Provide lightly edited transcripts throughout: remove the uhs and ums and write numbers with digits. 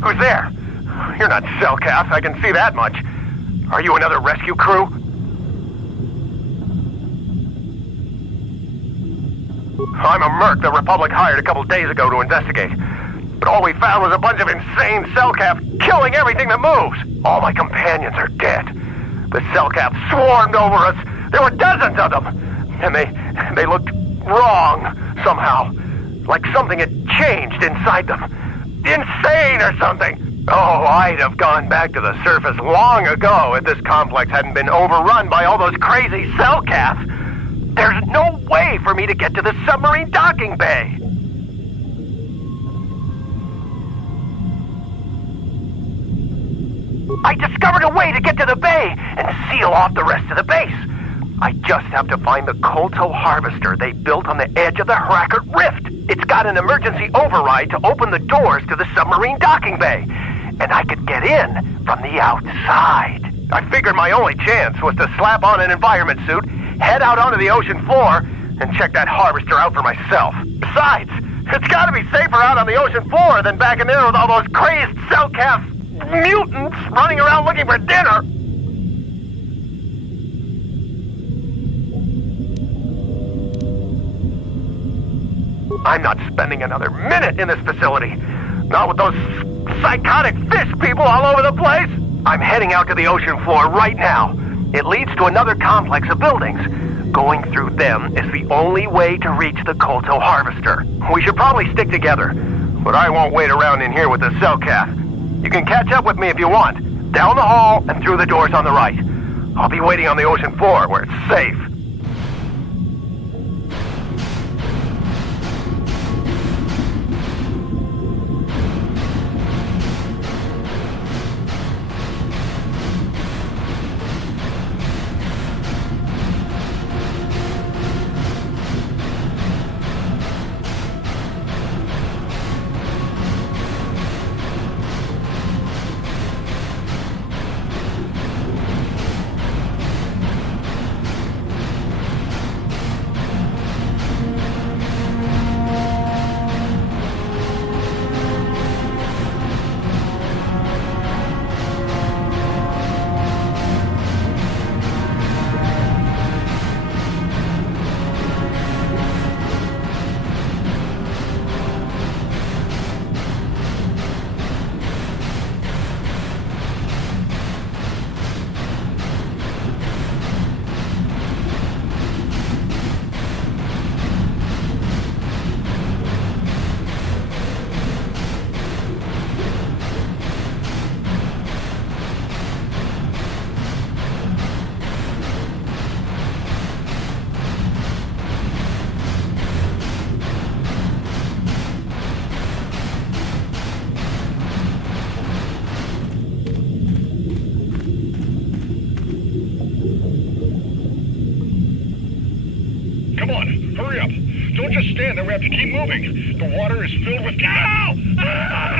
Who's there? You're not Selkath, I can see that much. Are you another rescue crew? I'm a merc the Republic hired a couple days ago to investigate. But all we found was a bunch of insane Selkath killing everything that moves. All my companions are dead. The Selkath swarmed over us. There were dozens of them. And they looked wrong somehow. Like something had changed inside them. Insane or something. Oh, I'd have gone back to the surface long ago if this complex hadn't been overrun by all those crazy Selkath. There's no way for me to get to the submarine docking bay. I discovered a way to get to the bay and seal off the rest of the base. I just have to find the KOTOR harvester they built on the edge of the Firaxan Rift. It's got an emergency override to open the doors to the submarine docking bay. And I could get in from the outside. I figured my only chance was to slap on an environment suit, head out onto the ocean floor, and check that harvester out for myself. Besides, it's gotta be safer out on the ocean floor than back in there with all those crazed Selkath mutants running around looking for dinner. I'm not spending another minute in this facility. Not with those psychotic fish people all over the place. I'm heading out to the ocean floor right now. It leads to another complex of buildings. Going through them is the only way to reach the KOTOR harvester. We should probably stick together, but I won't wait around in here with the Selkath. You can catch up with me if you want. Down the hall and through the doors on the right. I'll be waiting on the ocean floor where it's safe. Hurry up! Don't just stand there, we have to keep moving! The water is filled with... Ow! Ah!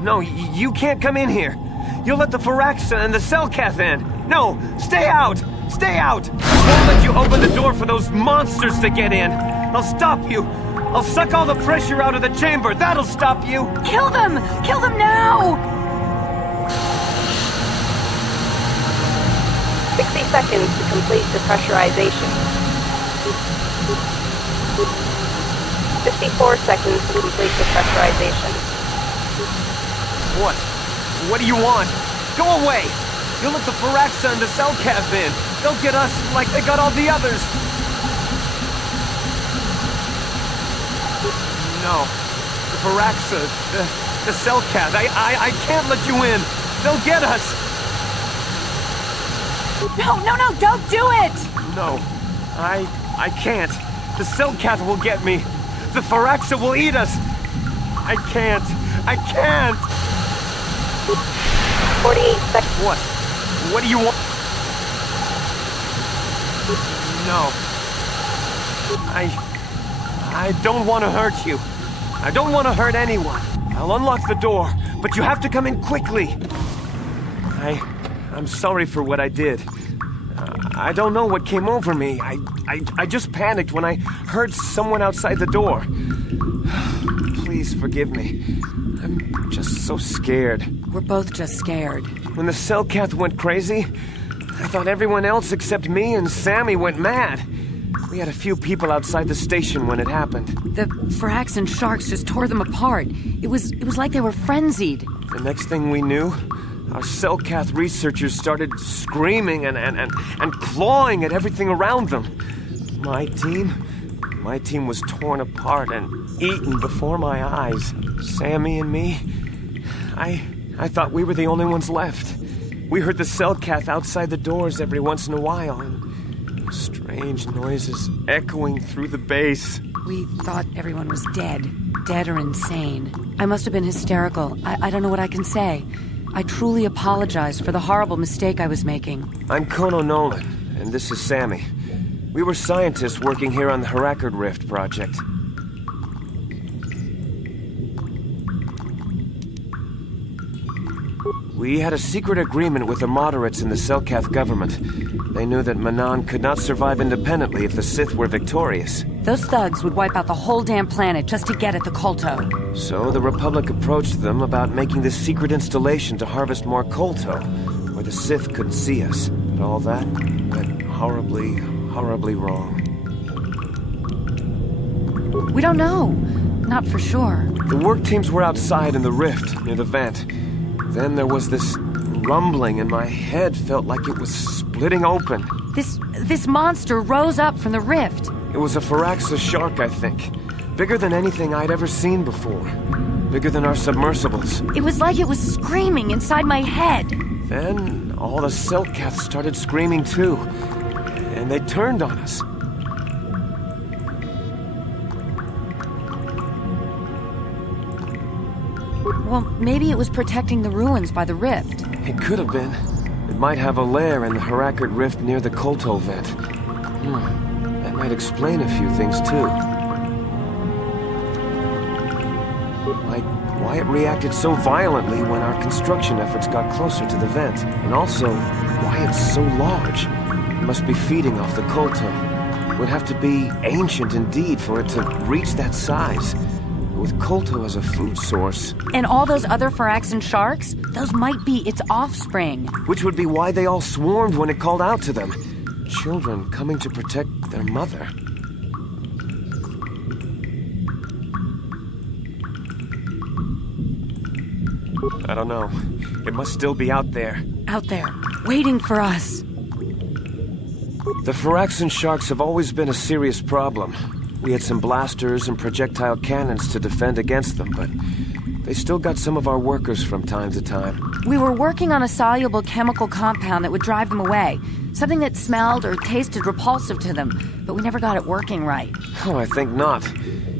No, you can't come in here. You'll let the Firaxan and the Selkath in. No, stay out! Stay out! I won't let you open the door for those monsters to get in. I'll stop you. I'll suck all the pressure out of the chamber. That'll stop you. Kill them! Kill them now! 60 seconds to complete depressurization. 54 seconds to complete depressurization. What? What do you want? Go away! You'll let the Firaxan and the Selkath in. They'll get us like they got all the others. No. The Firaxan, the Selkath, I can't let you in. They'll get us. No, don't do it! No. I can't. The Selkath will get me. The Firaxan will eat us. I can't. 48 seconds. What? What do you want? No. I don't want to hurt you. I don't want to hurt anyone. I'll unlock the door, but you have to come in quickly. I'm sorry for what I did. I don't know what came over me. I just panicked when I heard someone outside the door. Please forgive me. I'm just so scared. We're both just scared. When the Selkath went crazy, I thought everyone else except me and Sammy went mad. We had a few people outside the station when it happened. The Firaxan Sharks just tore them apart. It was like they were frenzied. The next thing we knew, our Selkath researchers started screaming and clawing at everything around them. My team was torn apart and eaten before my eyes. Sammy and me, I thought we were the only ones left. We heard the Selkath outside the doors every once in a while, and strange noises echoing through the base. We thought everyone was dead or insane. I must have been hysterical. I don't know what I can say. I truly apologize for the horrible mistake I was making. I'm Kono Nolan, and this is Sammy. We were scientists working here on the Harakard Rift project. We had a secret agreement with the moderates in the Selkath government. They knew that Manaan could not survive independently if the Sith were victorious. Those thugs would wipe out the whole damn planet just to get at the Kolto. So the Republic approached them about making this secret installation to harvest more Kolto, where the Sith couldn't see us. But all that went horribly, horribly wrong. We don't know. Not for sure. The work teams were outside in the rift, near the vent. Then there was this rumbling, and my head felt like it was splitting open. This monster rose up from the rift. It was a Firaxan Shark, I think. Bigger than anything I'd ever seen before. Bigger than our submersibles. It was like it was screaming inside my head. Then all the Selkath started screaming too. And they turned on us. Well, maybe it was protecting the ruins by the rift. It could have been. It might have a lair in the Harakard Rift near the Kolto vent. That might explain a few things too. Like why it reacted so violently when our construction efforts got closer to the vent. And also, why it's so large. It must be feeding off the Kolto. It would have to be ancient indeed for it to reach that size. With Kolto as a food source. And all those other Firaxan sharks? Those might be its offspring. Which would be why they all swarmed when it called out to them. Children coming to protect their mother. I don't know. It must still be out there. Out there, waiting for us. The Firaxan sharks have always been a serious problem. We had some blasters and projectile cannons to defend against them, but they still got some of our workers from time to time. We were working on a soluble chemical compound that would drive them away. Something that smelled or tasted repulsive to them, but we never got it working right. Oh, I think not.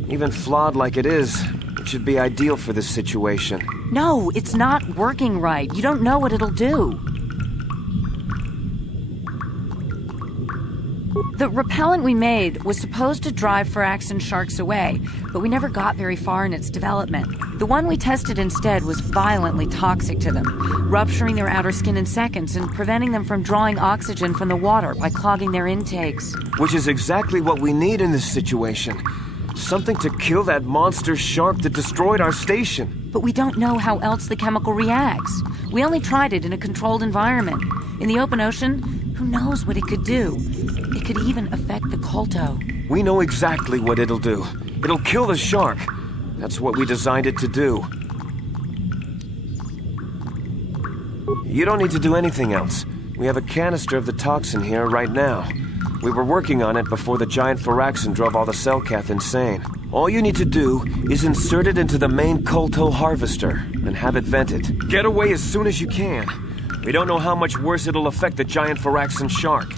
Even flawed like it is, it should be ideal for this situation. No, it's not working right. You don't know what it'll do. The repellent we made was supposed to drive Firaxan sharks away, but we never got very far in its development. The one we tested instead was violently toxic to them, rupturing their outer skin in seconds and preventing them from drawing oxygen from the water by clogging their intakes. Which is exactly what we need in this situation. Something to kill that monster shark that destroyed our station. But we don't know how else the chemical reacts. We only tried it in a controlled environment. In the open ocean, who knows what it could do? It could even affect the Kolto. We know exactly what it'll do. It'll kill the shark. That's what we designed it to do. You don't need to do anything else. We have a canister of the toxin here right now. We were working on it before the giant Firaxan drove all the Selkath insane. All you need to do is insert it into the main Kolto harvester and have it vented. Get away as soon as you can. We don't know how much worse it'll affect the giant Firaxan shark.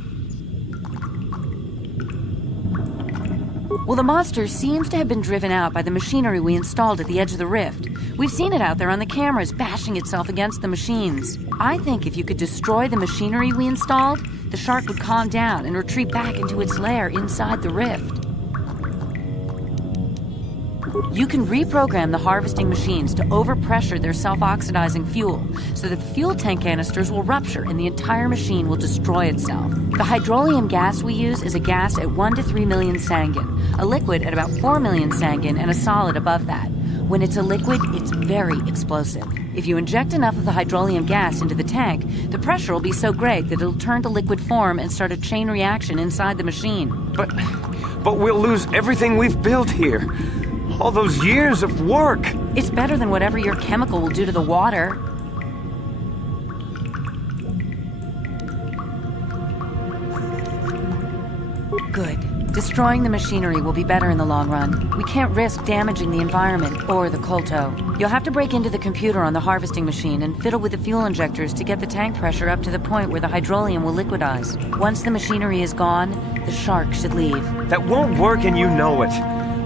Well, the monster seems to have been driven out by the machinery we installed at the edge of the rift. We've seen it out there on the cameras, bashing itself against the machines. I think if you could destroy the machinery we installed, the shark would calm down and retreat back into its lair inside the rift. You can reprogram the harvesting machines to overpressure their self-oxidizing fuel so that the fuel tank canisters will rupture and the entire machine will destroy itself. The hydrolium gas we use is a gas at 1 to 3 million Sangin, a liquid at about 4 million Sangin, and a solid above that. When it's a liquid, it's very explosive. If you inject enough of the hydrolium gas into the tank, the pressure will be so great that it'll turn to liquid form and start a chain reaction inside the machine. But we'll lose everything we've built here. All those years of work. It's better than whatever your chemical will do to the water. Good. Destroying the machinery will be better in the long run. We can't risk damaging the environment or the Kolto. You'll have to break into the computer on the harvesting machine and fiddle with the fuel injectors to get the tank pressure up to the point where the hydrolium will liquidize. Once the machinery is gone, the shark should leave. That won't work and you know it.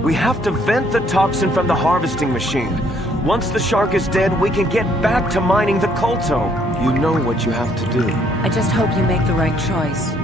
We have to vent the toxin from the harvesting machine. Once the shark is dead, we can get back to mining the Kolto. You know what you have to do. I just hope you make the right choice.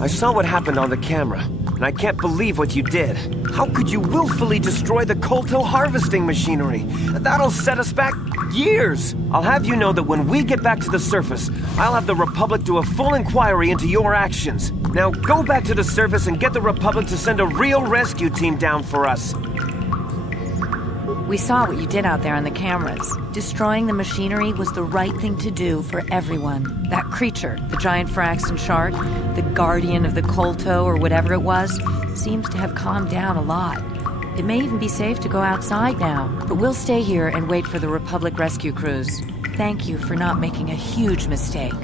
I saw what happened on the camera, and I can't believe what you did. How could you willfully destroy the KOTOR harvesting machinery? That'll set us back years. I'll have you know that when we get back to the surface, I'll have the Republic do a full inquiry into your actions. Now go back to the surface and get the Republic to send a real rescue team down for us. We saw what you did out there on the cameras. Destroying the machinery was the right thing to do for everyone. That creature, the giant Firaxan Shark, the guardian of the KOTOR or whatever it was, seems to have calmed down a lot. It may even be safe to go outside now, but we'll stay here and wait for the Republic rescue crews. Thank you for not making a huge mistake.